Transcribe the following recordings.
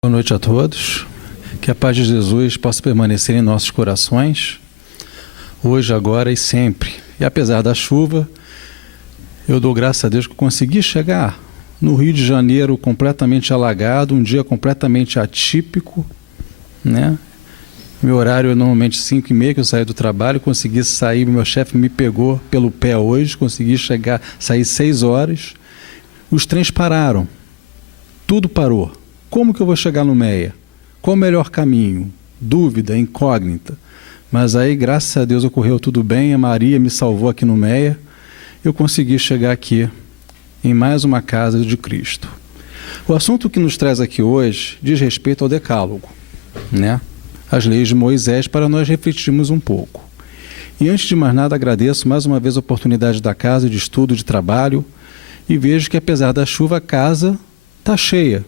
Boa noite a todos. Que a paz de Jesus possa permanecer em nossos corações, hoje, agora e sempre. E apesar da chuva, eu dou graças a Deus que consegui chegar no Rio de Janeiro completamente alagado, um dia completamente atípico, né? Meu horário é normalmente 5h30 que eu saio do trabalho, consegui sair, meu chefe me pegou pelo pé hoje, consegui sair 6 horas. Os trens pararam, tudo parou. Como que eu vou chegar no Meia? Qual o melhor caminho? Dúvida, incógnita. Mas aí, graças a Deus, ocorreu tudo bem, a Maria me salvou aqui no Meia, eu consegui chegar aqui em mais uma casa de Cristo. O assunto que nos traz aqui hoje diz respeito ao Decálogo, né? As leis de Moisés, para nós refletirmos um pouco. E antes de mais nada, agradeço mais uma vez a oportunidade da casa, de estudo, de trabalho, e vejo que apesar da chuva, a casa está cheia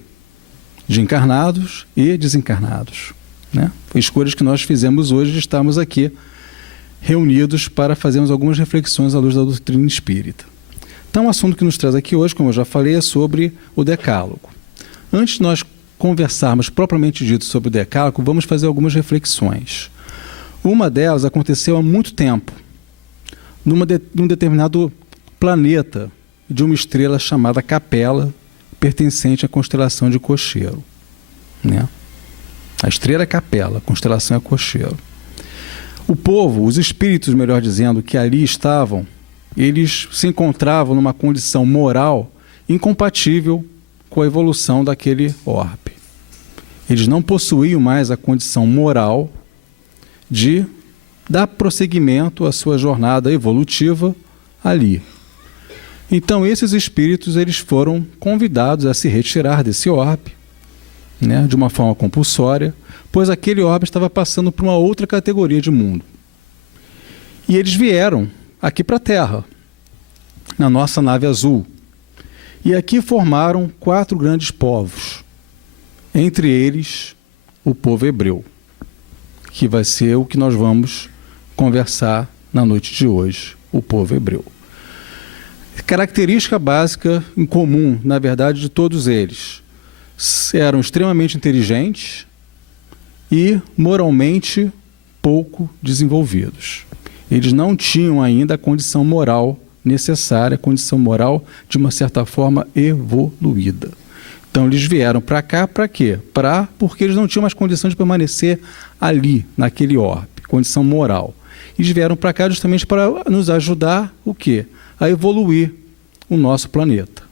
de encarnados e desencarnados, né? Foi escolhas que nós fizemos hoje de estarmos aqui reunidos para fazermos algumas reflexões à luz da doutrina espírita. Então, o assunto que nos traz aqui hoje, como eu já falei, é sobre o Decálogo. Antes de nós conversarmos propriamente dito sobre o Decálogo, vamos fazer algumas reflexões. Uma delas aconteceu há muito tempo, num determinado planeta de uma estrela chamada Capela, pertencente à constelação de Cocheiro, né? A estrela é Capela, a constelação é Cocheiro. O povo, os espíritos, melhor dizendo, que ali estavam, eles se encontravam numa condição moral incompatível com a evolução daquele orbe. Eles não possuíam mais a condição moral de dar prosseguimento à sua jornada evolutiva ali. Então, esses espíritos eles foram convidados a se retirar desse orbe, né, de uma forma compulsória, pois aquele orbe estava passando por uma outra categoria de mundo. E eles vieram aqui para a Terra, na nossa nave azul. E aqui formaram 4 grandes povos, entre eles o povo hebreu, que vai ser o que nós vamos conversar na noite de hoje, o povo hebreu. Característica básica em comum, na verdade, de todos eles. Eram extremamente inteligentes e moralmente pouco desenvolvidos. Eles não tinham ainda a condição moral necessária, a condição moral de uma certa forma evoluída. Então eles vieram para cá para quê? Porque eles não tinham mais condição de permanecer ali, naquele orbe, condição moral. Eles vieram para cá justamente para nos ajudar o quê? A evoluir o nosso planeta,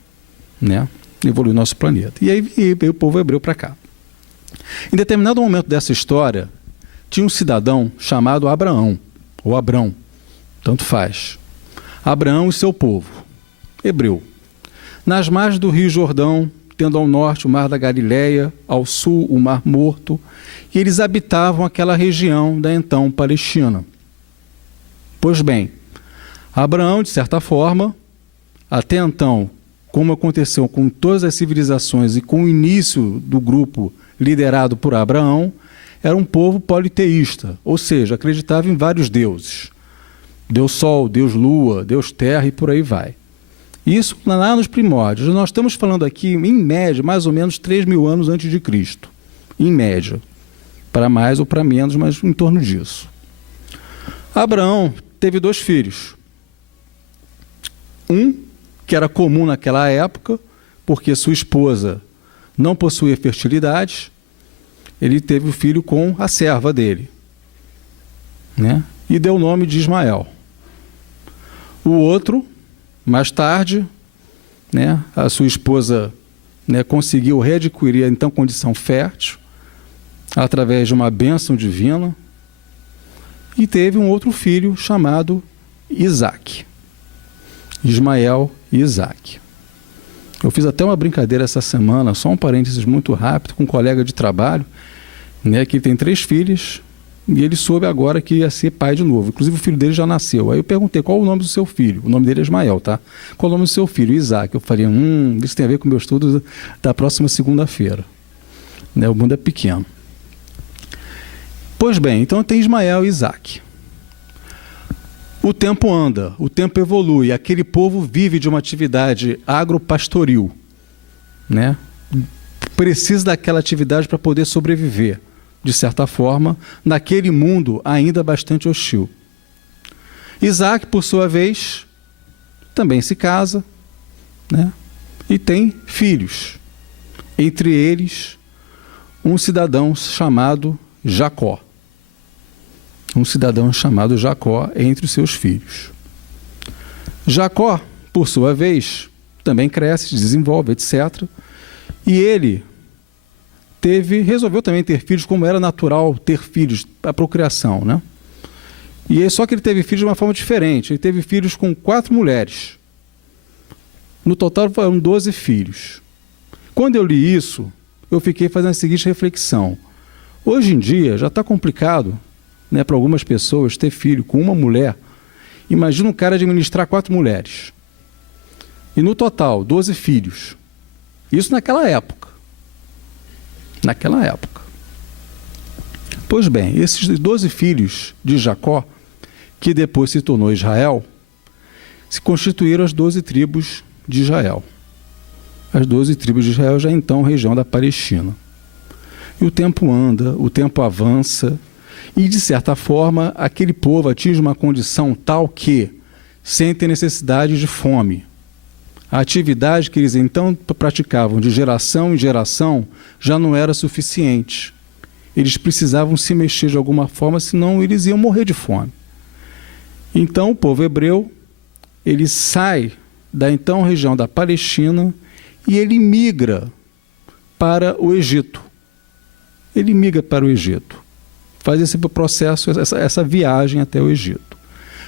né? Evoluir o nosso planeta. E aí veio o povo hebreu para cá. Em determinado momento dessa história, tinha um cidadão chamado Abraão, ou Abrão, tanto faz. Abraão e seu povo, hebreu. Nas margens do Rio Jordão, tendo ao norte o Mar da Galileia, ao sul o Mar Morto, e eles habitavam aquela região da então Palestina. Pois bem, Abraão, de certa forma, até então, como aconteceu com todas as civilizações e com o início do grupo liderado por Abraão, era um povo politeísta, ou seja, acreditava em vários deuses. Deus Sol, Deus Lua, Deus Terra e por aí vai. Isso lá nos primórdios. Nós estamos falando aqui, em média, mais ou menos 3.000 anos antes de Cristo. Em média. Para mais ou para menos, mas em torno disso. Abraão teve 2 filhos. Um, que era comum naquela época, porque sua esposa não possuía fertilidade, ele teve o filho com a serva dele, né? E deu o nome de Ismael. O outro, mais tarde, né, a sua esposa, né, conseguiu readquirir a então condição fértil, através de uma bênção divina, e teve um outro filho chamado Isaac. Ismael e Isaac. Eu fiz até uma brincadeira essa semana, só um parênteses muito rápido, com um colega de trabalho, né, que tem 3 filhos, e ele soube agora que ia ser pai de novo. Inclusive o filho dele já nasceu. Aí eu perguntei, qual o nome do seu filho? O nome dele é Ismael, tá? Qual o nome do seu filho? Isaac. Eu falei, isso tem a ver com o meu estudo da próxima segunda-feira. Né, o mundo é pequeno. Pois bem, então tem Ismael e Isaac. O tempo anda, o tempo evolui, aquele povo vive de uma atividade agropastoril, né? precisa daquela atividade para poder sobreviver, de certa forma, naquele mundo ainda bastante hostil. Isaac, por sua vez, também se casa, né? E tem filhos. Entre eles, um cidadão chamado Jacó. Um cidadão chamado Jacó entre os seus filhos. Jacó, por sua vez, também cresce, desenvolve, etc. E ele resolveu também ter filhos, como era natural ter filhos, a procriação, né? Só que ele teve filhos de uma forma diferente. Ele teve filhos com 4 mulheres. No total foram 12 filhos. Quando eu li isso, eu fiquei fazendo a seguinte reflexão. Hoje em dia já está complicado, né, para algumas pessoas ter filho com uma mulher. Imagina um cara administrar 4 mulheres. E no total, 12 filhos. Isso naquela época. Naquela época. Pois bem, esses 12 filhos de Jacó, que depois se tornou Israel, se constituíram as 12 tribos de Israel. As 12 tribos de Israel, já então região da Palestina. E o tempo anda, o tempo avança, e de certa forma aquele povo atinge uma condição tal que sentem necessidade de fome. A atividade que eles então praticavam de geração em geração já não era suficiente. Eles precisavam se mexer de alguma forma, senão eles iam morrer de fome. Então o povo hebreu, ele sai da então região da Palestina e ele migra para o Egito. Ele migra para o Egito. Faz esse processo, essa viagem até o Egito.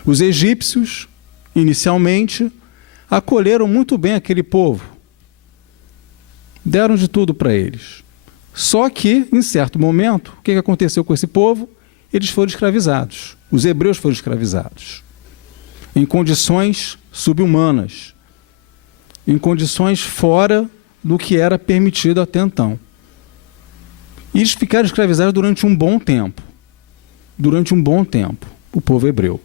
Os egípcios, inicialmente, acolheram muito bem aquele povo. Deram de tudo para eles. Só que, em certo momento, o que aconteceu com esse povo? Eles foram escravizados. Os hebreus foram escravizados. Em condições subhumanas. Em condições fora do que era permitido até então. E eles ficaram escravizados durante um bom tempo. Durante um bom tempo, o povo hebreu.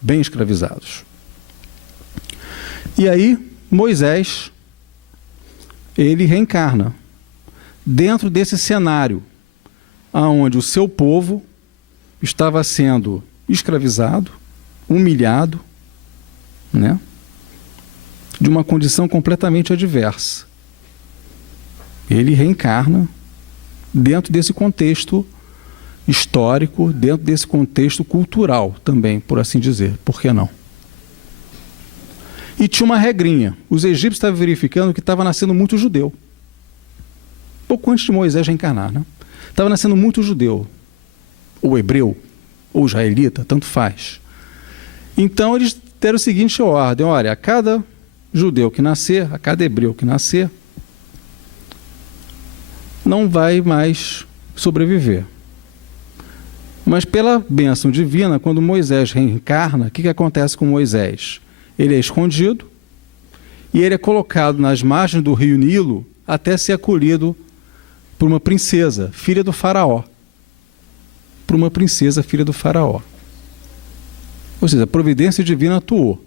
Bem escravizados. E aí, Moisés, ele reencarna dentro desse cenário, onde o seu povo estava sendo escravizado, humilhado, né? De uma condição completamente adversa. Ele reencarna dentro desse contexto histórico, dentro desse contexto cultural também, por assim dizer. Por que não? E tinha uma regrinha. Os egípcios estavam verificando que estava nascendo muito judeu. Pouco antes de Moisés reencarnar, né? Estava nascendo muito judeu. Ou hebreu, ou israelita, tanto faz. Então eles deram a seguinte ordem: olha, a cada judeu que nascer, a cada hebreu que nascer, não vai mais sobreviver. Mas pela bênção divina, quando Moisés reencarna, o que acontece com Moisés? Ele é escondido e ele é colocado nas margens do rio Nilo até ser acolhido por uma princesa, filha do faraó. Por uma princesa, filha do faraó. Ou seja, a providência divina atuou.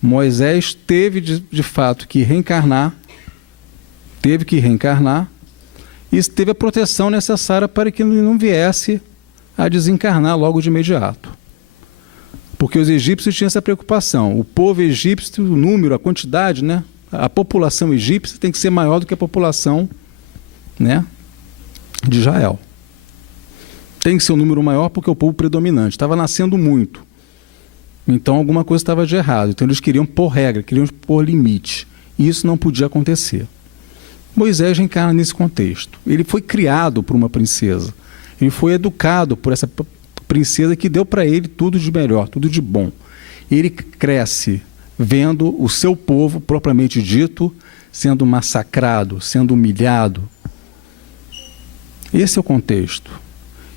Moisés teve de fato que reencarnar, e teve a proteção necessária para que ele não viesse a desencarnar logo de imediato. Porque os egípcios tinham essa preocupação. O povo egípcio, o número, a quantidade, né? A população egípcia tem que ser maior do que a população, né, de Israel. Tem que ser um número maior porque é o povo predominante. Estava nascendo muito. Então alguma coisa estava de errado. Então eles queriam pôr regra, queriam pôr limite. E isso não podia acontecer. Moisés reencarna nesse contexto. Ele foi criado por uma princesa. Ele foi educado por essa princesa que deu para ele tudo de melhor, tudo de bom. Ele cresce vendo o seu povo, propriamente dito, sendo massacrado, sendo humilhado. Esse é o contexto.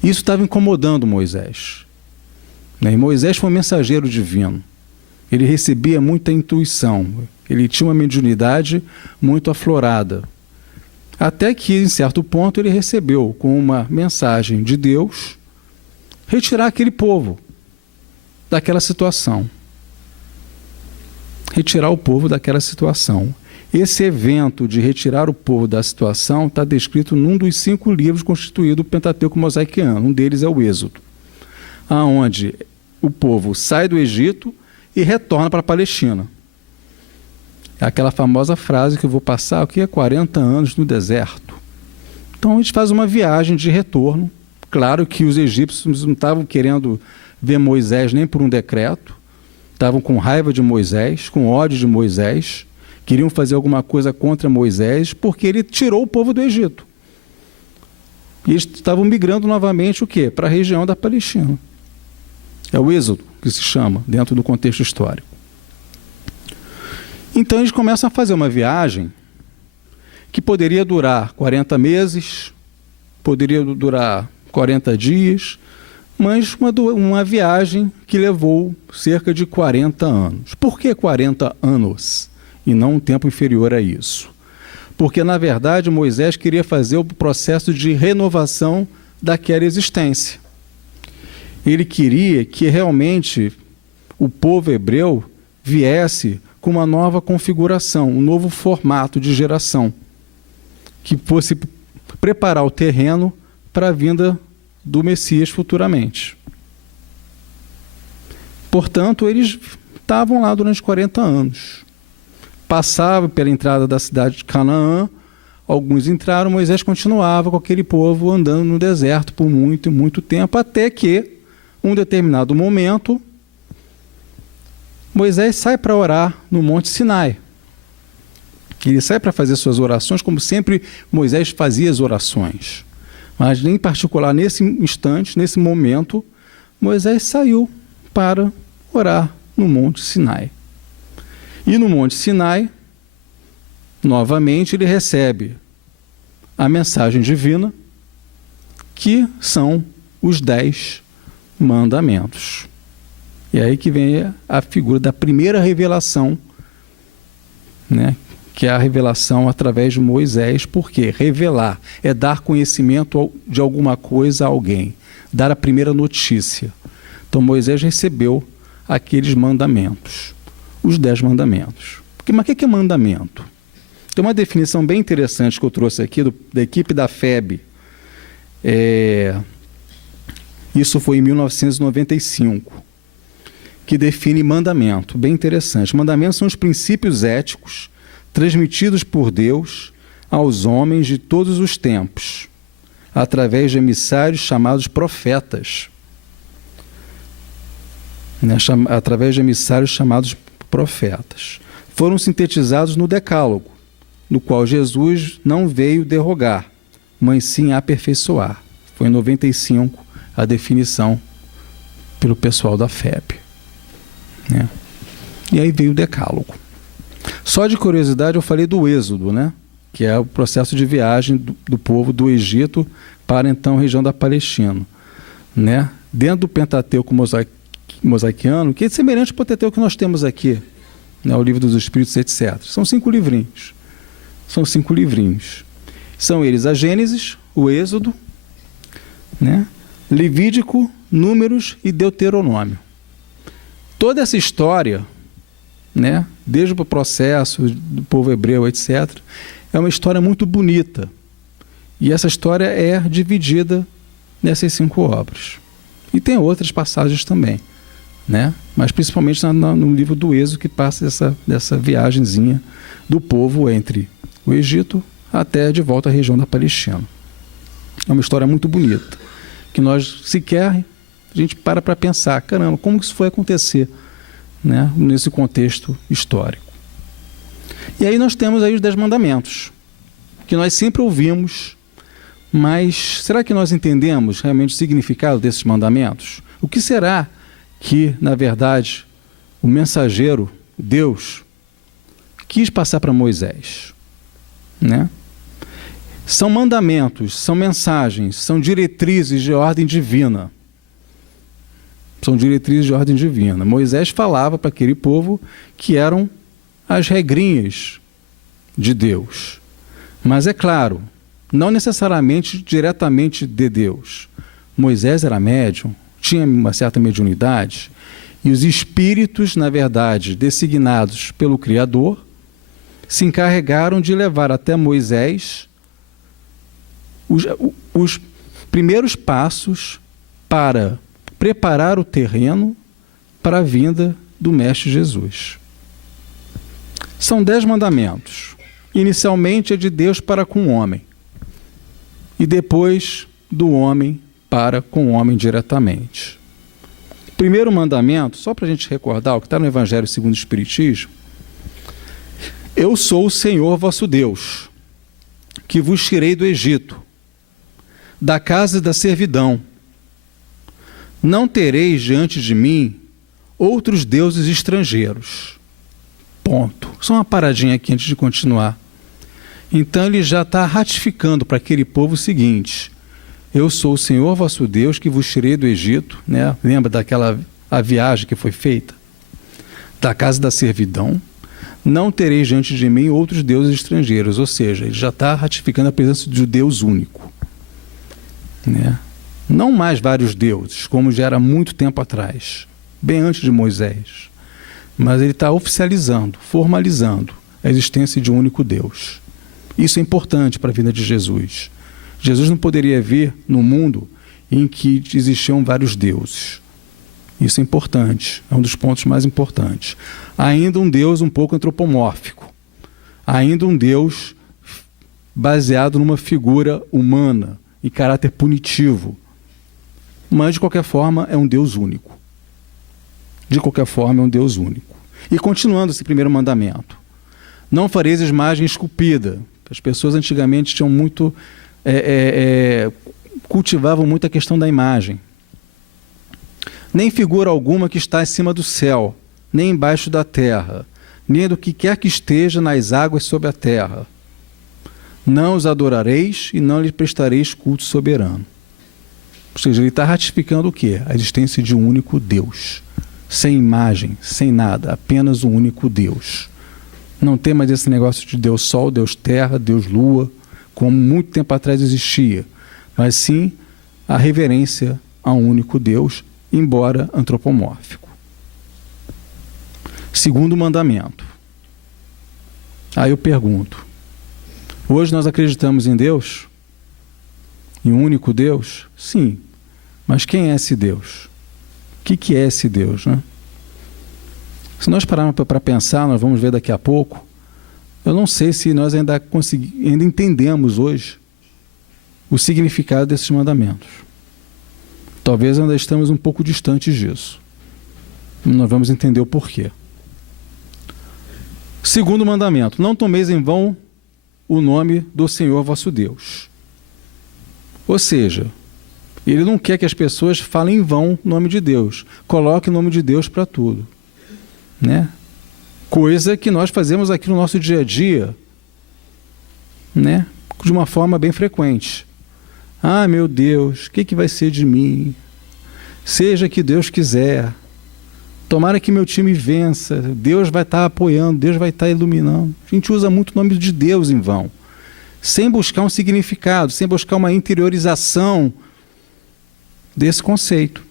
Isso estava incomodando Moisés. E Moisés foi um mensageiro divino. Ele recebia muita intuição. Ele tinha uma mediunidade muito aflorada. Até que, em certo ponto, ele recebeu, com uma mensagem de Deus, retirar aquele povo daquela situação. Retirar o povo daquela situação. Esse evento de retirar o povo da situação está descrito num dos 5 livros constituídos do Pentateuco mosaiquiano. Um deles é o Êxodo, aonde o povo sai do Egito e retorna para a Palestina. É aquela famosa frase que eu vou passar, o que é 40 anos no deserto. Então, a gente faz uma viagem de retorno. Claro que os egípcios não estavam querendo ver Moisés nem por um decreto, estavam com raiva de Moisés, com ódio de Moisés, queriam fazer alguma coisa contra Moisés, porque ele tirou o povo do Egito. E eles estavam migrando novamente o quê? Para a região da Palestina. É o Êxodo que se chama, dentro do contexto histórico. Então eles começam a fazer uma viagem que poderia durar 40 meses, poderia durar 40 dias, mas uma viagem que levou cerca de 40 anos. Por que 40 anos e não um tempo inferior a isso? Porque, na verdade, Moisés queria fazer o processo de renovação daquela existência. Ele queria que realmente o povo hebreu viesse com uma nova configuração, um novo formato de geração, que fosse preparar o terreno para a vinda do Messias futuramente. Portanto, eles estavam lá durante 40 anos. Passavam pela entrada da cidade de Canaã, alguns entraram, Moisés continuava com aquele povo andando no deserto por muito e muito tempo, até que, em um determinado momento, Moisés sai para orar no Monte Sinai. Ele sai para fazer suas orações, como sempre Moisés fazia as orações. Mas, em particular, nesse instante, nesse momento, Moisés saiu para orar no Monte Sinai. E no Monte Sinai, novamente, ele recebe a mensagem divina, que são os 10 mandamentos. E é aí que vem a figura da primeira revelação, né? Que é a revelação através de Moisés. Porque revelar é dar conhecimento de alguma coisa a alguém, dar a primeira notícia. Então Moisés recebeu aqueles mandamentos, os 10 mandamentos. Mas o que é mandamento? Tem uma definição bem interessante que eu trouxe aqui da equipe da FEB. Isso foi em 1995, que define mandamento. Bem interessante. Mandamentos são os princípios éticos transmitidos por Deus aos homens de todos os tempos, através de emissários chamados profetas. Através de emissários chamados profetas. Foram sintetizados no Decálogo, no qual Jesus não veio derrogar, mas sim aperfeiçoar. Foi em 95 a definição pelo pessoal da FEB. Né? E aí veio o Decálogo. Só de curiosidade eu falei do Êxodo, né? Que é o processo de viagem do povo do Egito para então a região da Palestina. Né? Dentro do Pentateuco mosaiquiano, que é semelhante ao Pentateuco que nós temos aqui, né? O Livro dos Espíritos, etc. São 5 livrinhos. São eles a Gênesis, o Êxodo, né? Levítico, Números e Deuteronômio. Toda essa história, né, desde o processo do povo hebreu, etc., é uma história muito bonita. E essa história é dividida nessas 5 obras. E tem outras passagens também, né? Mas principalmente no livro do Êxodo, que passa dessa viagenzinha do povo entre o Egito até de volta à região da Palestina. É uma história muito bonita, que nós sequer a gente para pensar, caramba, como que isso foi acontecer, né, nesse contexto histórico. E aí nós temos aí os 10 mandamentos, que nós sempre ouvimos, mas será que nós entendemos realmente o significado desses mandamentos? O que será que, na verdade, o mensageiro, Deus, quis passar para Moisés? Né? São mandamentos, são mensagens, são diretrizes de ordem divina. Moisés falava para aquele povo que eram as regrinhas de Deus. Mas é claro, não necessariamente diretamente de Deus. Moisés era médium, tinha uma certa mediunidade, e os espíritos, na verdade, designados pelo Criador, se encarregaram de levar até Moisés os primeiros passos para preparar o terreno para a vinda do Mestre Jesus. São 10 mandamentos. Inicialmente é de Deus para com o homem, e depois do homem para com o homem diretamente. Primeiro mandamento, só para a gente recordar, o que está no Evangelho segundo o Espiritismo: eu sou o Senhor vosso Deus, que vos tirei do Egito, da casa da servidão. Não tereis diante de mim outros deuses estrangeiros. Ponto. Só uma paradinha aqui antes de continuar. Então ele já está ratificando para aquele povo o seguinte: eu sou o Senhor vosso Deus que vos tirei do Egito, né? Lembra daquela a viagem que foi feita? Da casa da servidão. Não tereis diante de mim outros deuses estrangeiros. Ou seja, ele já está ratificando a presença de um Deus único, né? Não mais vários deuses, como já era muito tempo atrás, bem antes de Moisés. Mas ele está oficializando, formalizando a existência de um único Deus. Isso é importante para a vida de Jesus. Jesus não poderia vir no mundo em que existiam vários deuses. Isso é importante, é um dos pontos mais importantes. Ainda um Deus um pouco antropomórfico. Ainda um Deus baseado numa figura humana, em caráter punitivo. Mas, de qualquer forma, é um Deus único. De qualquer forma, é um Deus único. E continuando esse primeiro mandamento: não fareis imagem esculpida. As pessoas antigamente tinham muito, cultivavam muito a questão da imagem. Nem figura alguma que está acima do céu, nem embaixo da terra, nem do que quer que esteja nas águas sob a terra. Não os adorareis e não lhes prestareis culto soberano. Ou seja, ele está ratificando o quê? A existência de um único Deus. Sem imagem, sem nada, apenas um único Deus. Não tem mais esse negócio de Deus Sol, Deus Terra, Deus Lua, como muito tempo atrás existia, mas sim a reverência a um único Deus, embora antropomórfico. Segundo mandamento. Aí eu pergunto: hoje nós acreditamos em Deus? Em um único Deus? Sim. Mas quem é esse Deus? O que é esse Deus, né? Se nós pararmos para pensar, nós vamos ver daqui a pouco, eu não sei se nós ainda entendemos hoje o significado desses mandamentos. Talvez ainda estamos um pouco distantes disso. Nós vamos entender o porquê. Segundo mandamento: não tomeis em vão o nome do Senhor vosso Deus. Ou seja, ele não quer que as pessoas falem em vão o nome de Deus. Coloque o nome de Deus para tudo, né? Coisa que nós fazemos aqui no nosso dia a dia, né? De uma forma bem frequente. Ah, meu Deus, o que vai ser de mim? Seja que Deus quiser. Tomara que meu time vença. Deus vai estar apoiando, Deus vai estar iluminando. A gente usa muito o nome de Deus em vão, sem buscar um significado, sem buscar uma interiorização desse conceito,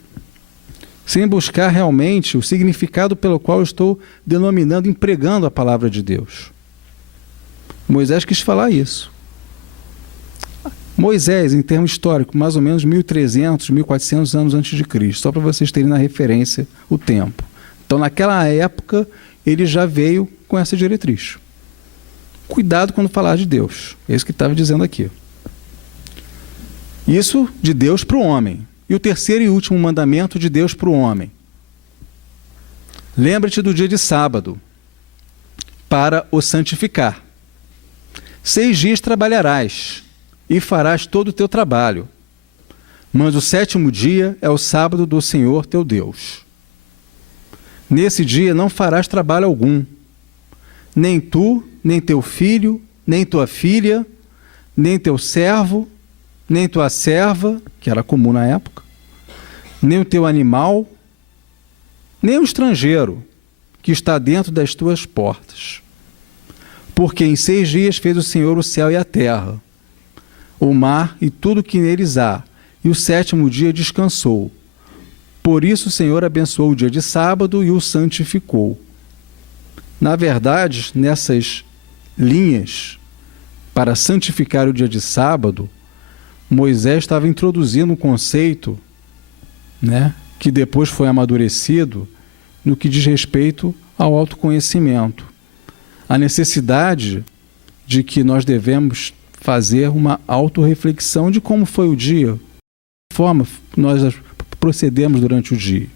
sem buscar realmente o significado pelo qual eu estou denominando, empregando a palavra de Deus. Moisés quis falar isso. Moisés, em termos históricos, mais ou menos 1300, 1400 anos antes de Cristo, só para vocês terem na referência o tempo. Então, naquela época, ele já veio com essa diretriz. Cuidado quando falar de Deus. É isso que estava dizendo aqui. Isso de Deus para o homem. E o terceiro e último mandamento de Deus para o homem: lembra-te do dia de sábado, para o santificar. 6 dias trabalharás, e farás todo o teu trabalho. Mas o 7º dia é o sábado do Senhor teu Deus. Nesse dia não farás trabalho algum, nem tu, nem teu filho, nem tua filha, nem teu servo, nem tua serva, que era comum na época, nem o teu animal, nem o estrangeiro que está dentro das tuas portas. Porque em 6 dias fez o Senhor o céu e a terra, o mar e tudo que neles há, e o 7º dia descansou. Por isso o Senhor abençoou o dia de sábado e o santificou. Na verdade, nessas linhas para santificar o dia de sábado, Moisés estava introduzindo um conceito, né, que depois foi amadurecido no que diz respeito ao autoconhecimento. A necessidade de que nós devemos fazer uma autorreflexão de como foi o dia, de forma nós procedemos durante o dia.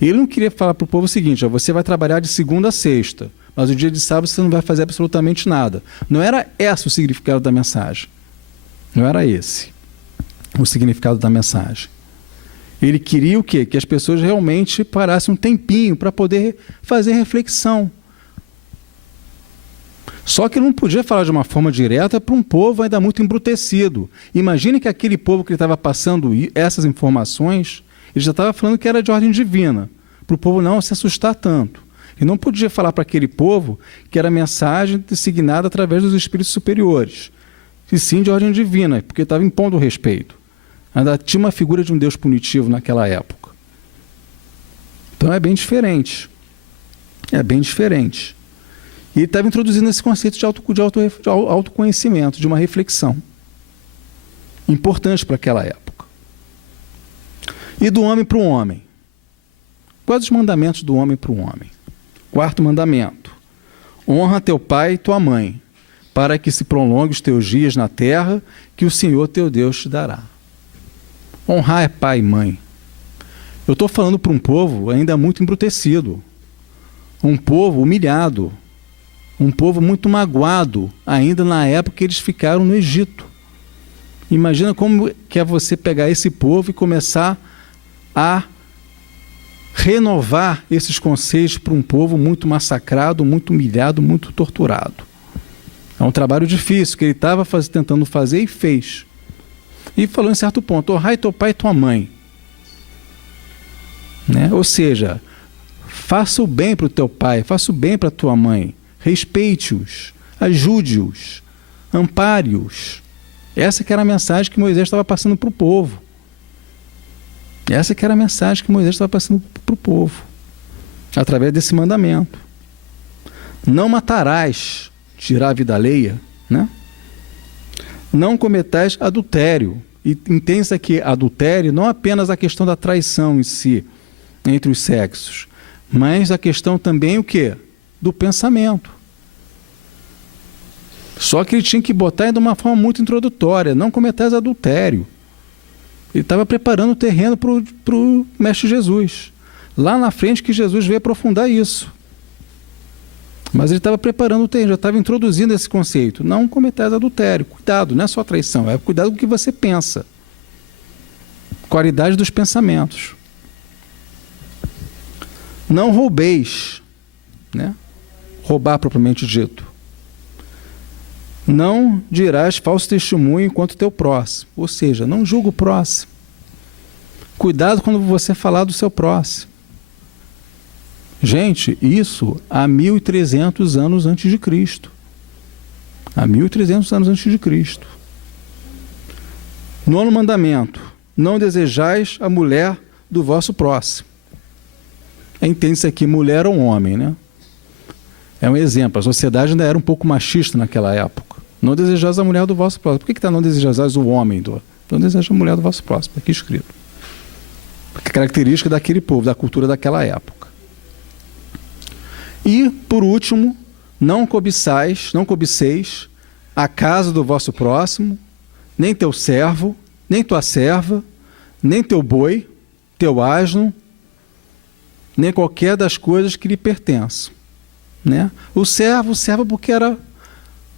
Ele não queria falar para o povo o seguinte: ó, você vai trabalhar de segunda a sexta, mas o dia de sábado você não vai fazer absolutamente nada. Não era esse o significado da mensagem. Não era esse o significado da mensagem. Ele queria o quê? Que as pessoas realmente parassem um tempinho para poder fazer reflexão. Só que ele não podia falar de uma forma direta para um povo ainda muito embrutecido. Imagine que aquele povo que ele estava passando essas informações, ele já estava falando que era de ordem divina, para o povo não se assustar tanto. E não podia falar para aquele povo que era mensagem designada através dos espíritos superiores, e sim de ordem divina, porque estava impondo o respeito. Ainda tinha uma figura de um Deus punitivo naquela época. Então é bem diferente. É bem diferente. E ele estava introduzindo esse conceito de autoconhecimento, de uma reflexão. Importante para aquela época. E do homem para o homem. Quais os mandamentos do homem para o homem? Quarto mandamento: honra teu pai e tua mãe, para que se prolongue os teus dias na terra que o Senhor teu Deus te dará. Honrar é pai e mãe. Eu estou falando para um povo ainda muito embrutecido, um povo humilhado, um povo muito magoado, ainda na época que eles ficaram no Egito. Imagina como que é você pegar esse povo e começar a renovar esses conceitos para um povo muito massacrado, muito humilhado, muito torturado. É um trabalho difícil que ele estava tentando fazer e fez. E falou em certo ponto: honrai teu pai e tua mãe. Né? Ou seja, faça o bem para o teu pai, faça o bem para a tua mãe. Respeite-os, ajude-os, ampare-os. Essa que era a mensagem que Moisés estava passando para o povo. Essa que era a mensagem que Moisés estava passando para o povo, através desse mandamento. Não matarás, tirar a vida alheia, né? Não cometais adultério. E entenda aqui, adultério não apenas a questão da traição em si, entre os sexos, mas a questão também o quê? Do pensamento. Só que ele tinha que botar de uma forma muito introdutória: não cometais adultério. Ele estava preparando o terreno para o Mestre Jesus. Lá na frente que Jesus veio aprofundar isso. Mas ele estava preparando o terreno, já estava introduzindo esse conceito. Não cometais adultério. Cuidado, não é só traição, é cuidado com o que você pensa. Qualidade dos pensamentos. Não roubeis, né? Roubar propriamente dito. Não dirás falso testemunho contra o teu próximo. Ou seja, não julga o próximo. Cuidado quando você falar do seu próximo. Gente, isso há 1.300 anos antes de Cristo. Há 1.300 anos antes de Cristo. Nono mandamento: não desejais a mulher do vosso próximo. Entende-se aqui mulher ou homem, né? É um exemplo. A sociedade ainda era um pouco machista naquela época. Não desejais a mulher do vosso próximo. Por que está não desejais o homem? Não desejais a mulher do vosso próximo. Aqui escrito. Porque é característica daquele povo, da cultura daquela época. E, por último, não cobiceis a casa do vosso próximo, nem teu servo, nem tua serva, nem teu boi, teu asno, nem qualquer das coisas que lhe pertençam. Né? O servo porque era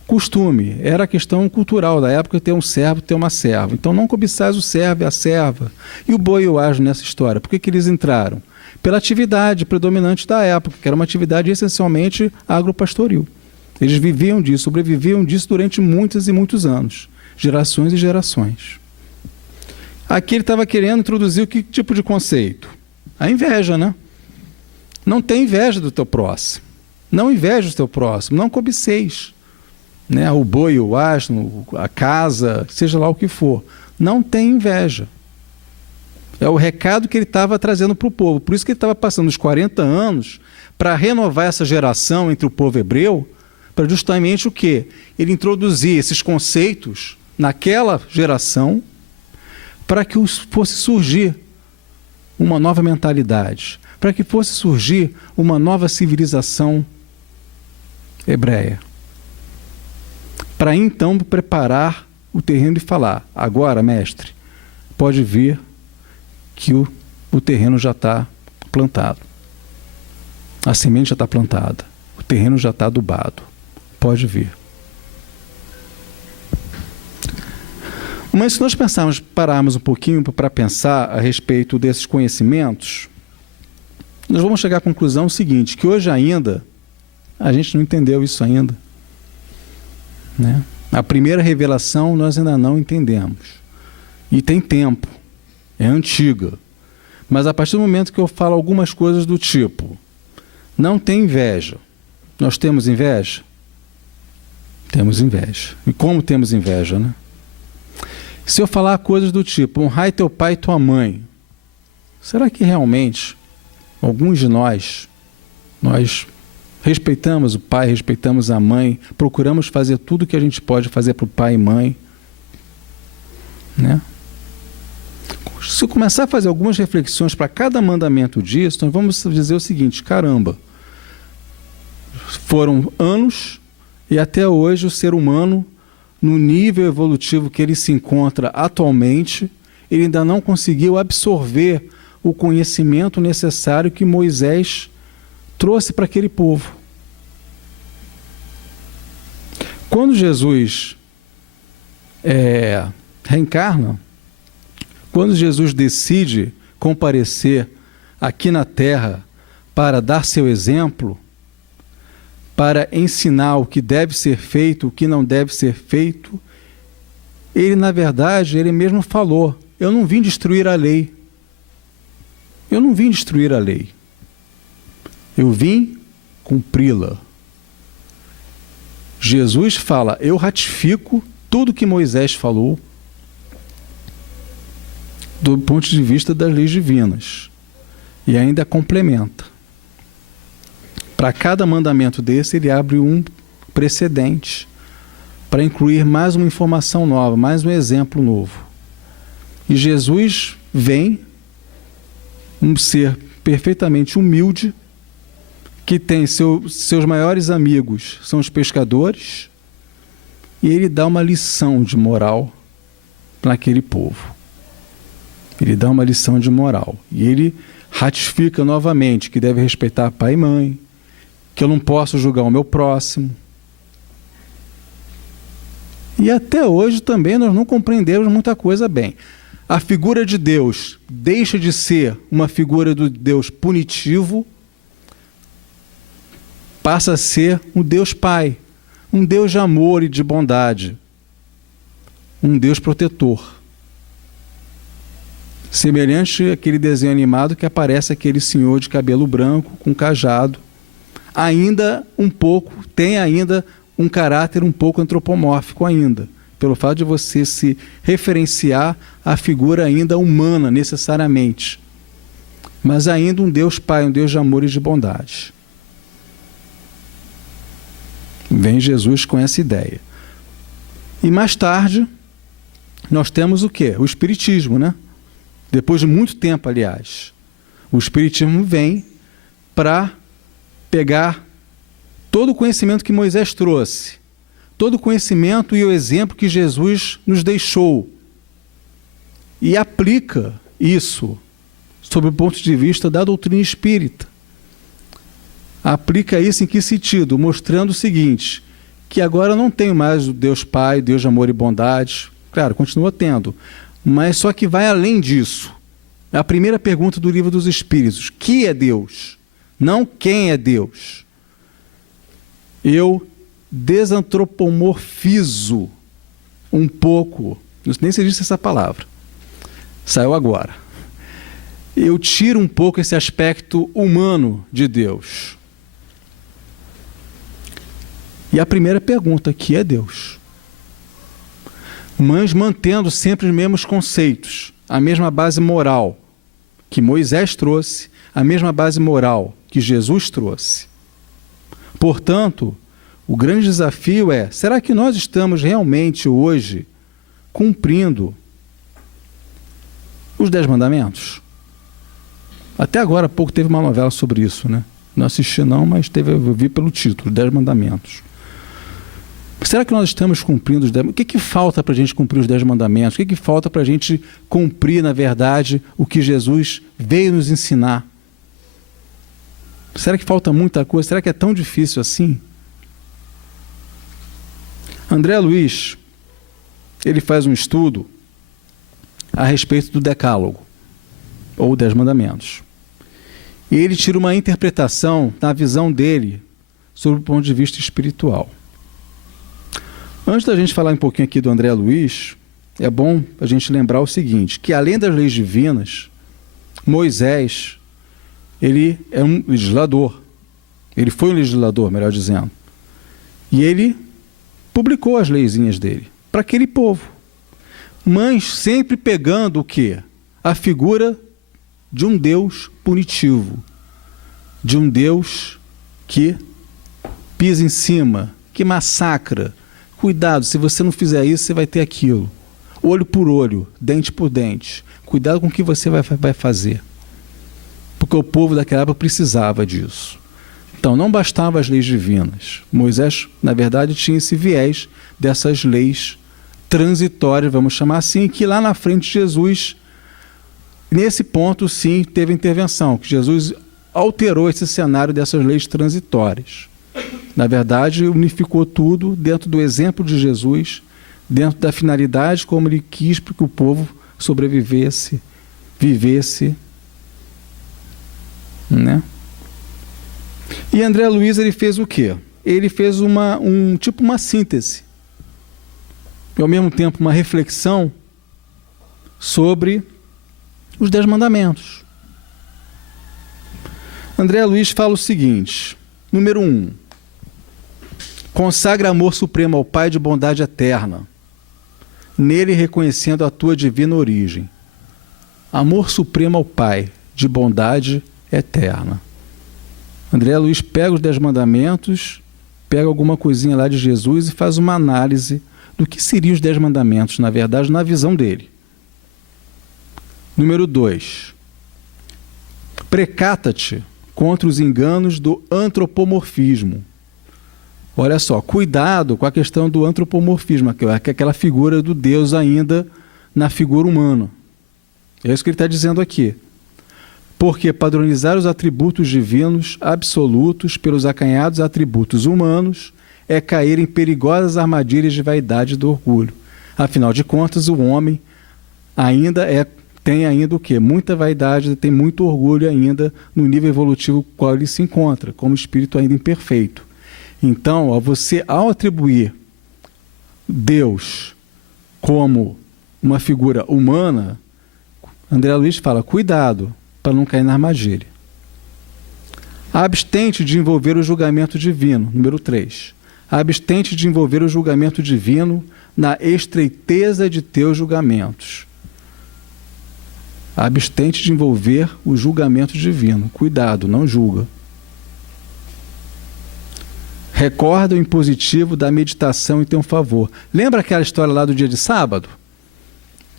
costume, era a questão cultural da época ter um servo, ter uma serva. Então não cobiçais o servo e a serva. E o boi e o asno nessa história, por que eles entraram? Pela atividade predominante da época, que era uma atividade essencialmente agropastoril. Eles viviam disso, sobreviviam disso durante muitos e muitos anos, gerações e gerações. Aqui ele estava querendo introduzir o que tipo de conceito? A inveja, né? Não tem inveja do teu próximo. Não inveja o teu próximo, não cobiceis. Né? O boi, o asno, a casa, seja lá o que for. Não tem inveja. É o recado que ele estava trazendo para o povo. Por isso que ele estava passando os 40 anos para renovar essa geração entre o povo hebreu, para justamente o quê? Ele introduzir esses conceitos naquela geração para que fosse surgir uma nova mentalidade, para que fosse surgir uma nova civilização hebreia. Para então preparar o terreno e falar: agora, mestre, pode ver que o terreno já está plantado. A semente já está plantada. O terreno já está adubado. Pode vir. Mas se nós pararmos um pouquinho para pensar a respeito desses conhecimentos, nós vamos chegar à conclusão seguinte, que hoje ainda, a gente não entendeu isso ainda. Né? A primeira revelação nós ainda não entendemos. E tem tempo. É antiga. Mas a partir do momento que eu falo algumas coisas do tipo: não tem inveja. Nós temos inveja? Temos inveja. E como temos inveja, né? Se eu falar coisas do tipo: honrai teu pai e tua mãe, será que realmente alguns de nós respeitamos o pai, respeitamos a mãe, procuramos fazer tudo o que a gente pode fazer para o pai e mãe? Né? Se eu começar a fazer algumas reflexões para cada mandamento disso, nós vamos dizer o seguinte: caramba, foram anos e até hoje o ser humano, no nível evolutivo que ele se encontra atualmente, ele ainda não conseguiu absorver o conhecimento necessário que Moisés trouxe para aquele povo. Quando Jesus reencarna, quando Jesus decide comparecer aqui na Terra para dar seu exemplo, para ensinar o que deve ser feito, o que não deve ser feito, ele, na verdade, ele mesmo falou: eu não vim destruir a lei. Eu não vim destruir a lei. Eu vim cumpri-la. Jesus fala: eu ratifico tudo que Moisés falou do ponto de vista das leis divinas. E ainda complementa. Para cada mandamento desse, ele abre um precedente para incluir mais uma informação nova, mais um exemplo novo. E Jesus vem, um ser perfeitamente humilde, que tem seus maiores amigos são os pescadores, e ele dá uma lição de moral naquele povo. Ele dá uma lição de moral. E ele ratifica novamente que deve respeitar pai e mãe, que eu não posso julgar o meu próximo. E até hoje também nós não compreendemos muita coisa bem. A figura de Deus deixa de ser uma figura do Deus punitivo, passa a ser um Deus Pai, um Deus de amor e de bondade, um Deus protetor. Semelhante àquele desenho animado que aparece aquele senhor de cabelo branco com cajado, ainda um pouco, tem ainda um caráter um pouco antropomórfico ainda, pelo fato de você se referenciar à figura ainda humana necessariamente, mas ainda um Deus Pai, um Deus de amor e de bondade. Vem Jesus com essa ideia. E mais tarde, nós temos o quê? O Espiritismo, né? Depois de muito tempo, aliás. O Espiritismo vem para pegar todo o conhecimento que Moisés trouxe, todo o conhecimento e o exemplo que Jesus nos deixou, e aplica isso sob o ponto de vista da doutrina espírita. Aplica isso em que sentido? Mostrando o seguinte, que agora não tem mais o Deus Pai, Deus de amor e bondade, claro, continua tendo, mas só que vai além disso. A primeira pergunta do Livro dos Espíritos: que é Deus? Não quem é Deus. Eu desantropomorfizo um pouco, nem se disse essa palavra, saiu agora. Eu tiro um pouco esse aspecto humano de Deus. E a primeira pergunta: que é Deus? Mas mantendo sempre os mesmos conceitos, a mesma base moral que Moisés trouxe, a mesma base moral que Jesus trouxe. Portanto, O grande desafio é, será que nós estamos realmente hoje cumprindo os 10 mandamentos? Até agora há pouco teve uma novela sobre isso, né? Não assisti não, mas eu vi pelo título, 10 mandamentos. Será que nós estamos cumprindo os 10? O que falta para a gente cumprir os 10 mandamentos? O que falta para a gente cumprir, na verdade, o que Jesus veio nos ensinar? Será que falta muita coisa? Será que é tão difícil assim? André Luiz, ele faz um estudo a respeito do Decálogo, ou 10 mandamentos. E ele tira uma interpretação na visão dele sobre o ponto de vista espiritual. Antes da gente falar um pouquinho aqui do André Luiz, é bom a gente lembrar o seguinte, que além das leis divinas, Moisés, ele é um legislador. Ele foi um legislador, melhor dizendo. E ele publicou as leizinhas dele para aquele povo. Mas sempre pegando o quê? A figura de um Deus punitivo. De um Deus que pisa em cima, que massacra. Cuidado, se você não fizer isso, você vai ter aquilo. Olho por olho, dente por dente. Cuidado com o que você vai fazer. Porque o povo daquela época precisava disso. Então, não bastavam as leis divinas. Moisés, na verdade, tinha esse viés dessas leis transitórias, vamos chamar assim, que lá na frente Jesus, nesse ponto, sim, teve intervenção, que Jesus alterou esse cenário dessas leis transitórias. Na verdade, unificou tudo dentro do exemplo de Jesus, dentro da finalidade como ele quis para que o povo sobrevivesse, vivesse, né? E André Luiz, ele fez o quê? Ele fez uma síntese, e ao mesmo tempo uma reflexão sobre os 10 mandamentos. André Luiz fala o seguinte, número 1, consagra amor supremo ao Pai de bondade eterna, nele reconhecendo a tua divina origem. Amor supremo ao Pai de bondade eterna. André Luiz pega os 10 mandamentos, pega alguma coisinha lá de Jesus e faz uma análise do que seriam os 10 mandamentos, na verdade, na visão dele. Número 2. Precata-te contra os enganos do antropomorfismo. Olha só, cuidado com a questão do antropomorfismo, que é aquela figura do Deus ainda na figura humana. É isso que ele está dizendo aqui. Porque padronizar os atributos divinos absolutos pelos acanhados atributos humanos é cair em perigosas armadilhas de vaidade e do orgulho. Afinal de contas, o homem tem ainda o quê? Muita vaidade, tem muito orgulho ainda no nível evolutivo qual ele se encontra, como espírito ainda imperfeito. Então, você, ao atribuir Deus como uma figura humana, André Luiz fala, cuidado para não cair na armadilha. Abstente de envolver o julgamento divino, número 3. Abstente de envolver o julgamento divino na estreiteza de teus julgamentos. Abstente de envolver o julgamento divino. Cuidado, não julga. Recorda o impositivo da meditação em teu favor. Lembra aquela história lá do dia de sábado?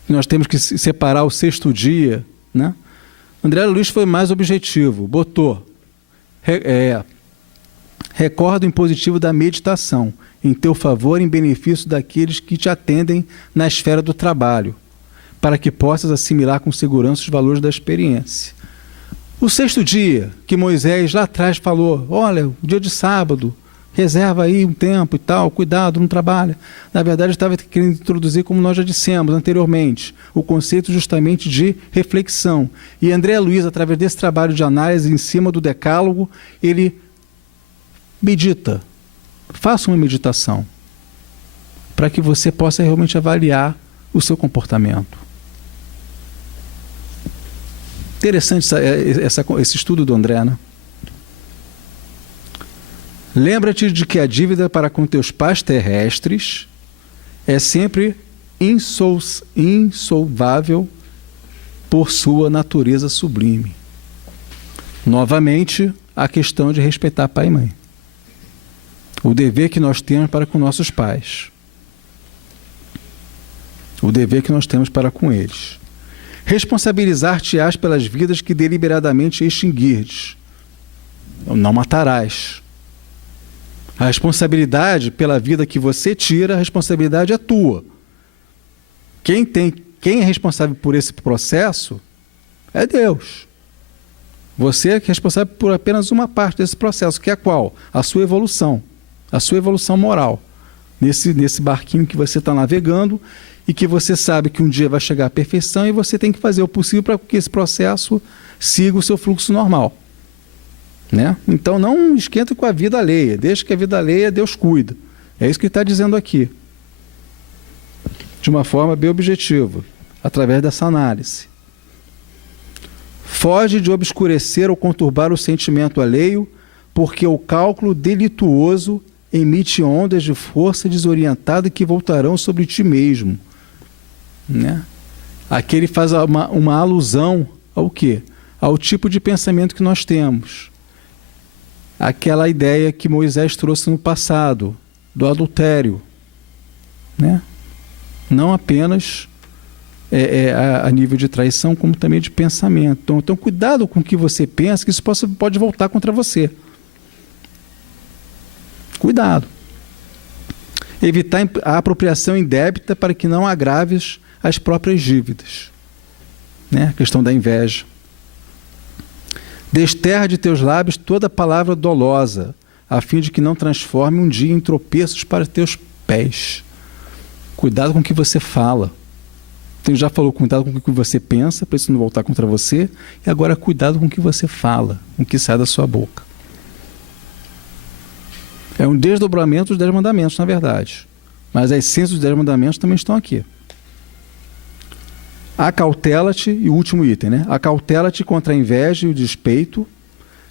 Nós temos que separar o 6º dia, né? André Luiz foi mais objetivo, botou, recorda o impositivo da meditação em teu favor em benefício daqueles que te atendem na esfera do trabalho, para que possas assimilar com segurança os valores da experiência. O 6º dia, que Moisés lá atrás falou, olha, o dia de sábado, reserva aí um tempo e tal, cuidado, não trabalha. Na verdade, estava querendo introduzir, como nós já dissemos anteriormente, o conceito justamente de reflexão. E André Luiz, através desse trabalho de análise em cima do Decálogo, ele medita. Faça uma meditação para que você possa realmente avaliar o seu comportamento. Interessante esse estudo do André, né? Lembra-te de que a dívida para com teus pais terrestres é sempre insolvável por sua natureza sublime. Novamente, a questão de respeitar pai e mãe. O dever que nós temos para com nossos pais. O dever que nós temos para com eles. Responsabilizar-te-ás pelas vidas que deliberadamente extinguirdes. Não matarás. A responsabilidade pela vida que você tira, a responsabilidade é tua. Quem é responsável por esse processo é Deus. Você é responsável por apenas uma parte desse processo, que é qual? A sua evolução moral. Nesse barquinho que você está navegando e que você sabe que um dia vai chegar à perfeição e você tem que fazer o possível para que esse processo siga o seu fluxo normal. Né? Então não esquenta com a vida alheia, deixa que a vida alheia Deus cuida. É isso que ele está dizendo aqui. De uma forma bem objetiva, através dessa análise. Foge de obscurecer ou conturbar o sentimento alheio, porque o cálculo delituoso emite ondas de força desorientada que voltarão sobre ti mesmo. Né? Aqui ele faz uma alusão ao quê? Ao tipo de pensamento que nós temos. Aquela ideia que Moisés trouxe no passado, do adultério. Né? Não apenas a nível de traição, como também de pensamento. Então cuidado com o que você pensa, que isso pode voltar contra você. Cuidado. Evitar a apropriação indébita para que não agraves as próprias dívidas. Né? A questão da inveja. Desterra de teus lábios toda palavra dolosa, a fim de que não transforme um dia em tropeços para teus pés. Cuidado com o que você fala. Então, já falou, cuidado com o que você pensa, para isso não voltar contra você. E agora, cuidado com o que você fala, com o que sai da sua boca. É um desdobramento dos 10 mandamentos, na verdade. Mas a essência dos 10 mandamentos também estão aqui. Acautela-te, e o último item, né? Acautela-te contra a inveja e o despeito,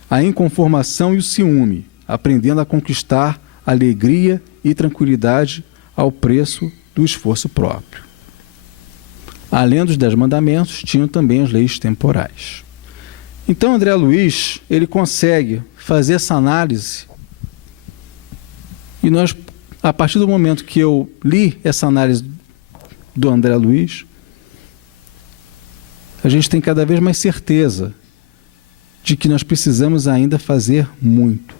a inconformação e o ciúme, aprendendo a conquistar alegria e tranquilidade ao preço do esforço próprio. Além dos 10 mandamentos, tinham também as leis temporais. Então, André Luiz, ele consegue fazer essa análise, e nós, a partir do momento que eu li essa análise do André Luiz, a gente tem cada vez mais certeza de que nós precisamos ainda fazer muito,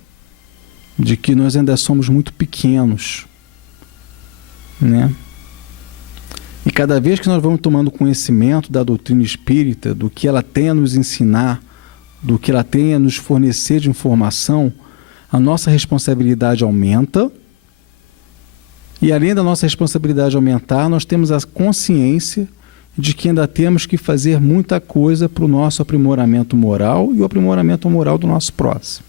de que nós ainda somos muito pequenos, né? E cada vez que nós vamos tomando conhecimento da doutrina espírita, do que ela tem a nos ensinar, do que ela tem a nos fornecer de informação, a nossa responsabilidade aumenta. E além da nossa responsabilidade aumentar, nós temos a consciência de que ainda temos que fazer muita coisa para o nosso aprimoramento moral e o aprimoramento moral do nosso próximo.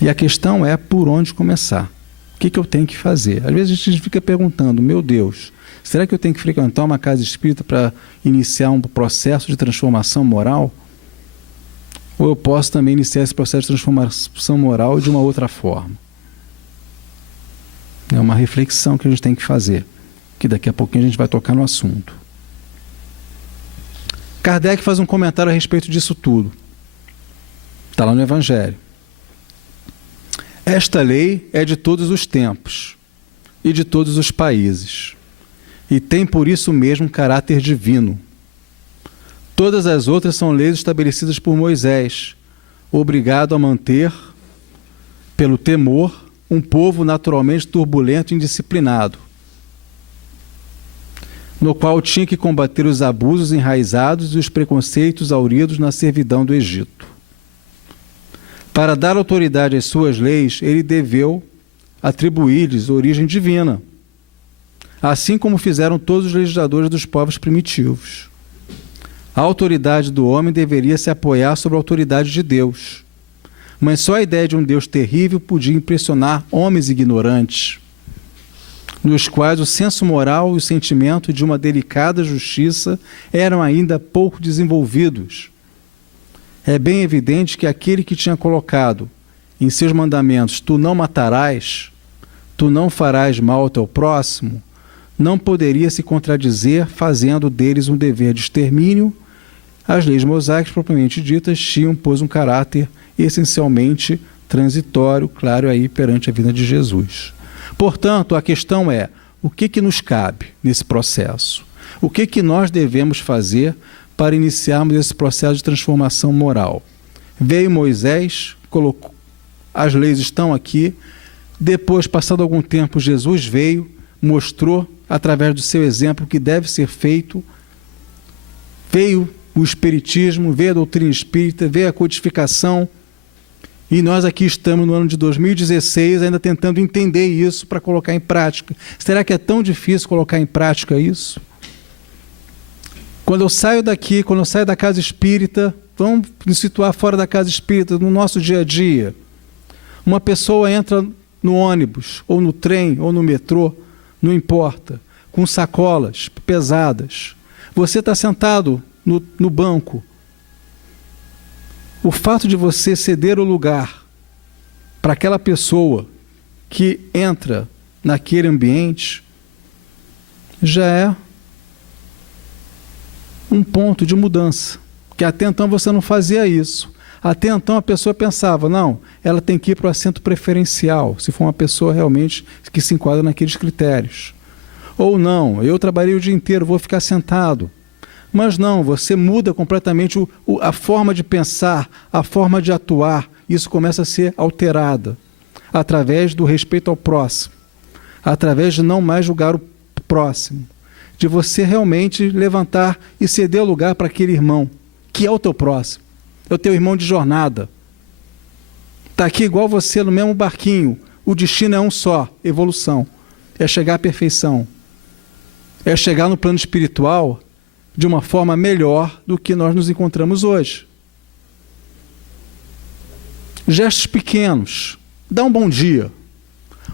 E a questão é por onde começar. O que eu tenho que fazer? Às vezes a gente fica perguntando, meu Deus, será que eu tenho que frequentar uma casa espírita para iniciar um processo de transformação moral? Ou eu posso também iniciar esse processo de transformação moral de uma outra forma? É uma reflexão que a gente tem que fazer, que daqui a pouquinho a gente vai tocar no assunto. Kardec faz um comentário a respeito disso tudo. Está lá no Evangelho. Esta lei é de todos os tempos e de todos os países, e tem por isso mesmo caráter divino. Todas as outras são leis estabelecidas por Moisés, obrigado a manter, pelo temor, um povo naturalmente turbulento e indisciplinado, no qual tinha que combater os abusos enraizados e os preconceitos auridos na servidão do Egito. Para dar autoridade às suas leis, ele deveu atribuir-lhes origem divina, assim como fizeram todos os legisladores dos povos primitivos. A autoridade do homem deveria se apoiar sobre a autoridade de Deus, mas só a ideia de um Deus terrível podia impressionar homens ignorantes, nos quais o senso moral e o sentimento de uma delicada justiça eram ainda pouco desenvolvidos. É bem evidente que aquele que tinha colocado em seus mandamentos, tu não matarás, tu não farás mal ao teu próximo, não poderia se contradizer fazendo deles um dever de extermínio. As leis mosaicas propriamente ditas tinham, pois, um caráter essencialmente transitório, claro, aí perante a vida de Jesus. Portanto, a questão é, o que nos cabe nesse processo? O que nós devemos fazer para iniciarmos esse processo de transformação moral? Veio Moisés, colocou, as leis estão aqui, depois, passado algum tempo, Jesus veio, mostrou, através do seu exemplo, o que deve ser feito, veio o Espiritismo, veio a doutrina espírita, veio a codificação, e nós aqui estamos no ano de 2016 ainda tentando entender isso para colocar em prática. Será que é tão difícil colocar em prática isso? Quando eu saio daqui, quando eu saio da casa espírita, vamos nos situar fora da casa espírita, no nosso dia a dia. Uma pessoa entra no ônibus, ou no trem, ou no metrô, não importa, com sacolas pesadas. Você está sentado no banco. O fato de você ceder o lugar para aquela pessoa que entra naquele ambiente já é um ponto de mudança, que até então você não fazia isso. Até então a pessoa pensava, não, ela tem que ir para o assento preferencial, se for uma pessoa realmente que se enquadra naqueles critérios. Ou não, eu trabalhei o dia inteiro, vou ficar sentado. Mas não, você muda completamente a forma de pensar, a forma de atuar. Isso começa a ser alterada através do respeito ao próximo, através de não mais julgar o próximo, de você realmente levantar e ceder o lugar para aquele irmão, que é o teu próximo, é o teu irmão de jornada. Está aqui igual você no mesmo barquinho, o destino é um só, evolução, é chegar à perfeição, é chegar no plano espiritual de uma forma melhor do que nós nos encontramos hoje. Gestos pequenos, dá um bom dia,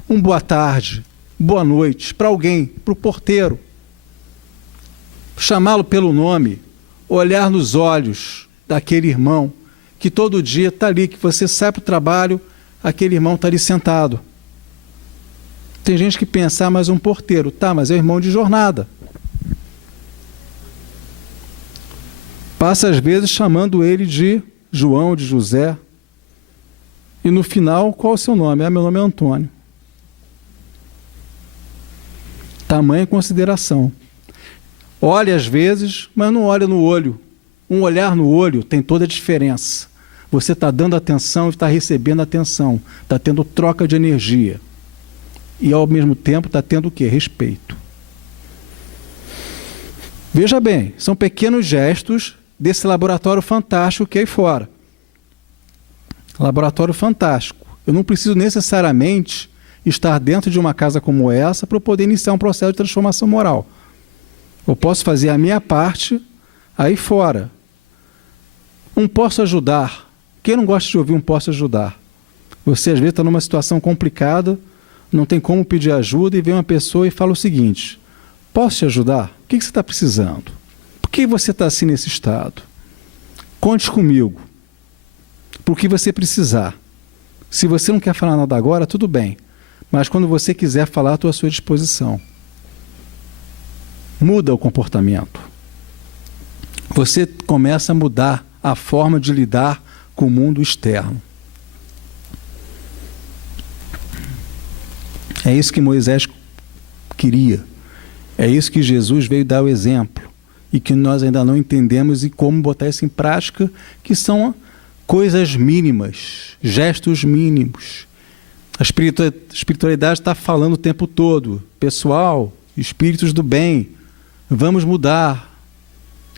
um boa tarde, boa noite para alguém, para o porteiro, chamá-lo pelo nome, olhar nos olhos daquele irmão que todo dia está ali, que você sai para o trabalho, aquele irmão está ali sentado. Tem gente que pensa, mas um porteiro, tá, mas é irmão de jornada. Passa às vezes chamando ele de João, de José. E no final, qual é o seu nome? Meu nome é Antônio. Tamanha consideração. Olha às vezes, mas não olha no olho. Um olhar no olho tem toda a diferença. Você está dando atenção e está recebendo atenção. Está tendo troca de energia. E ao mesmo tempo está tendo o quê? Respeito. Veja bem, são pequenos gestos desse laboratório fantástico que é aí fora. Laboratório fantástico. Eu não preciso necessariamente estar dentro de uma casa como essa para eu poder iniciar um processo de transformação moral. Eu posso fazer a minha parte aí fora. Um posso ajudar. Quem não gosta de ouvir um posso ajudar? Você às vezes está numa situação complicada, não tem como pedir ajuda e vem uma pessoa e fala o seguinte, posso te ajudar? O que você está precisando? Por que você está assim nesse estado? Conte comigo. Por que você precisar. Se você não quer falar nada agora, tudo bem. Mas quando você quiser falar, estou à sua disposição. Muda o comportamento. Você começa a mudar a forma de lidar com o mundo externo. É isso que Moisés queria. É isso que Jesus veio dar o exemplo. E que nós ainda não entendemos e como botar isso em prática, que são coisas mínimas, gestos mínimos. A espiritualidade está falando o tempo todo. Pessoal, espíritos do bem, vamos mudar.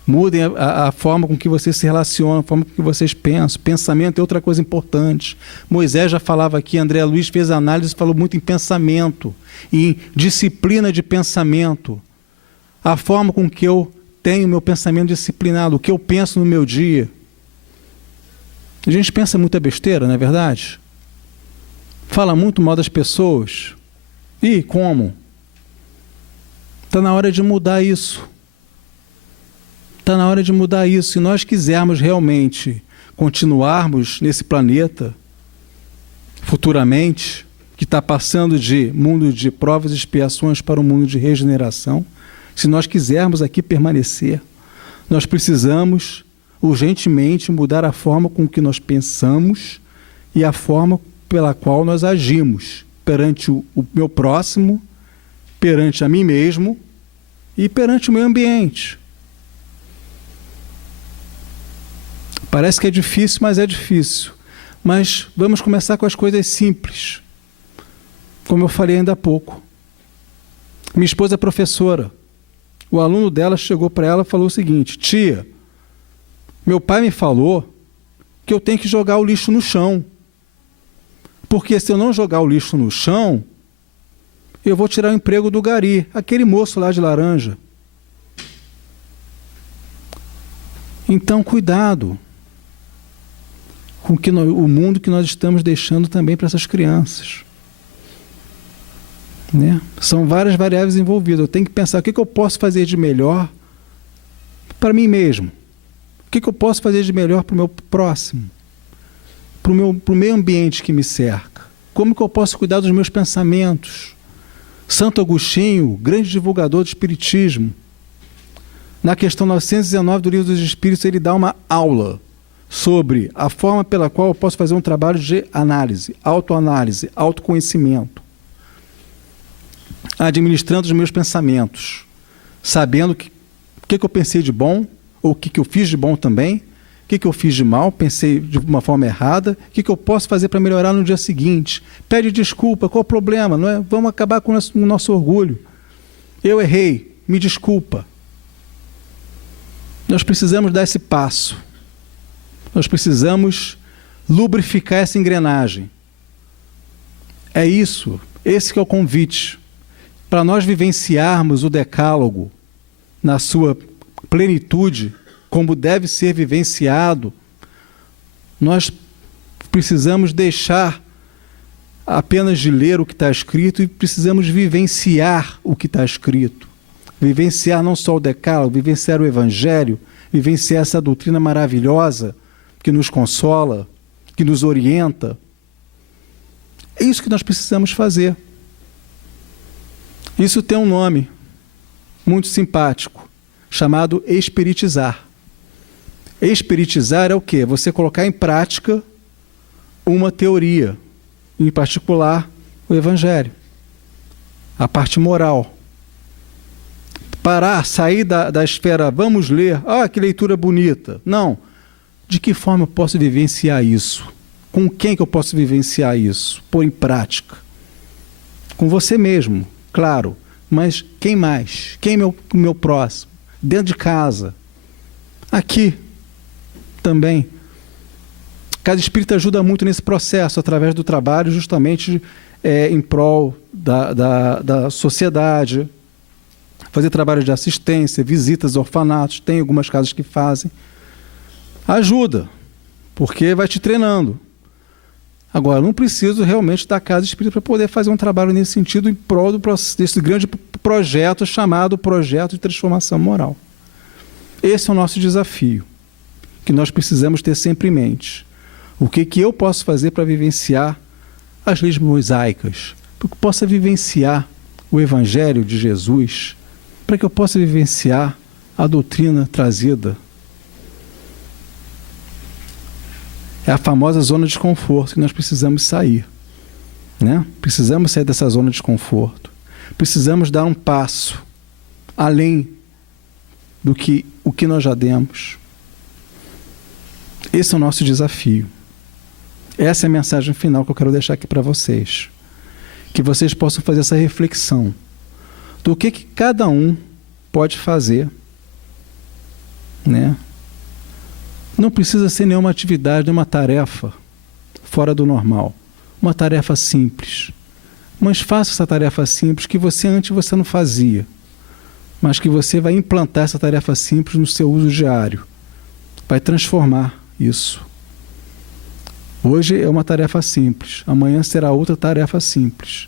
Mudem a forma com que vocês se relacionam, a forma com que vocês pensam. Pensamento é outra coisa importante. Moisés já falava aqui, André Luiz fez análise, falou muito em pensamento, em disciplina de pensamento. A forma com que eu tenho meu pensamento disciplinado, o que eu penso no meu dia. A gente pensa muita besteira, não é verdade? Fala muito mal das pessoas. E como? Está na hora de mudar isso. Está na hora de mudar isso. Se nós quisermos realmente continuarmos nesse planeta, futuramente, que está passando de mundo de provas e expiações para um mundo de regeneração, se nós quisermos aqui permanecer, nós precisamos urgentemente mudar a forma com que nós pensamos e a forma pela qual nós agimos perante o meu próximo, perante a mim mesmo e perante o meio ambiente. Parece que é difícil, mas é difícil. Mas vamos começar com as coisas simples. Como eu falei ainda há pouco. Minha esposa é professora. O aluno dela chegou para ela e falou o seguinte: tia, meu pai me falou que eu tenho que jogar o lixo no chão. Porque se eu não jogar o lixo no chão, eu vou tirar o emprego do Gari, aquele moço lá de laranja. Então, cuidado com o mundo que nós estamos deixando também para essas crianças. Né? São várias variáveis envolvidas. Eu tenho que pensar o que eu posso fazer de melhor para mim mesmo. O que eu posso fazer de melhor para o meu próximo, para o meio ambiente que me cerca. Como que eu posso cuidar dos meus pensamentos? Santo Agostinho, grande divulgador do Espiritismo, na questão 919 do Livro dos Espíritos, ele dá uma aula sobre a forma pela qual eu posso fazer um trabalho de análise, autoanálise, autoconhecimento, administrando os meus pensamentos, sabendo o que eu pensei de bom, ou o que eu fiz de bom também, o que eu fiz de mal, pensei de uma forma errada, o que eu posso fazer para melhorar no dia seguinte. Pede desculpa, qual o problema? Não é? Vamos acabar com o nosso orgulho. Eu errei, me desculpa. Nós precisamos dar esse passo. Nós precisamos lubrificar essa engrenagem. É isso, esse que é o convite. Para nós vivenciarmos o decálogo na sua plenitude, como deve ser vivenciado, nós precisamos deixar apenas de ler o que está escrito e precisamos vivenciar o que está escrito. Vivenciar não só o decálogo, vivenciar o Evangelho, vivenciar essa doutrina maravilhosa que nos consola, que nos orienta. É isso que nós precisamos fazer. Isso tem um nome muito simpático, chamado espiritizar. Espiritizar é o quê? Você colocar em prática uma teoria, em particular o Evangelho, a parte moral. Parar, sair da esfera, vamos ler, que leitura bonita. Não. De que forma eu posso vivenciar isso? Com quem que eu posso vivenciar isso? Pôr em prática? Com você mesmo, claro. Mas quem mais? Quem é meu próximo? Dentro de casa. Aqui também. Casa Espírita ajuda muito nesse processo, através do trabalho justamente em prol da sociedade, fazer trabalho de assistência, visitas a orfanatos, tem algumas casas que fazem. Ajuda, porque vai te treinando. Agora, não preciso realmente da Casa Espírita para poder fazer um trabalho nesse sentido em prol desse grande projeto chamado Projeto de Transformação Moral. Esse é o nosso desafio, que nós precisamos ter sempre em mente. O que eu posso fazer para vivenciar as leis mosaicas, para que eu possa vivenciar o Evangelho de Jesus, para que eu possa vivenciar a doutrina trazida. É a famosa zona de conforto que nós precisamos sair. Né? Precisamos sair dessa zona de conforto. Precisamos dar um passo além do que nós já demos. Esse é o nosso desafio. Essa é a mensagem final que eu quero deixar aqui para vocês. Que vocês possam fazer essa reflexão do que cada um pode fazer, né? Não precisa ser nenhuma atividade, nenhuma tarefa fora do normal. Uma tarefa simples. Mas faça essa tarefa simples que antes você não fazia. Mas que você vai implantar essa tarefa simples no seu uso diário. Vai transformar isso. Hoje é uma tarefa simples. Amanhã será outra tarefa simples.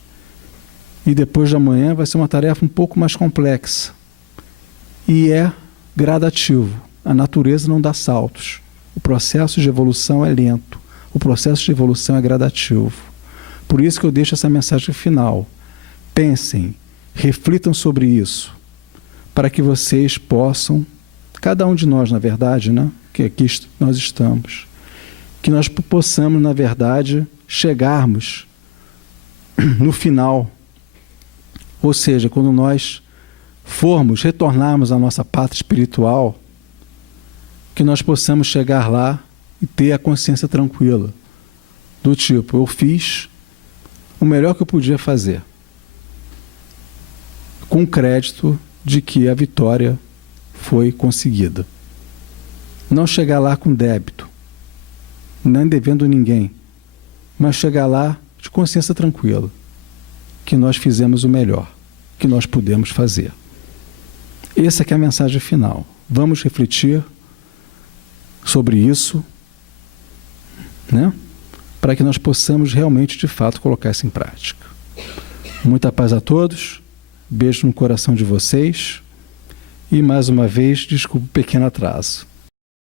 E depois de amanhã vai ser uma tarefa um pouco mais complexa. E é gradativo. A natureza não dá saltos. O processo de evolução é lento. O processo de evolução é gradativo. Por isso que eu deixo essa mensagem final. Pensem, reflitam sobre isso, para que vocês possam, cada um de nós, na verdade, né, que aqui nós estamos, que nós possamos, na verdade, chegarmos no final. Ou seja, quando nós retornarmos à nossa pátria espiritual, que nós possamos chegar lá e ter a consciência tranquila, do tipo, eu fiz o melhor que eu podia fazer, com crédito de que a vitória foi conseguida. Não chegar lá com débito, nem devendo ninguém, mas chegar lá de consciência tranquila, que nós fizemos o melhor que nós pudemos fazer. Essa aqui é a mensagem final. Vamos refletir sobre isso, né? Para que nós possamos realmente, de fato, colocar isso em prática. Muita paz a todos, beijo no coração de vocês e, mais uma vez, desculpe o pequeno atraso.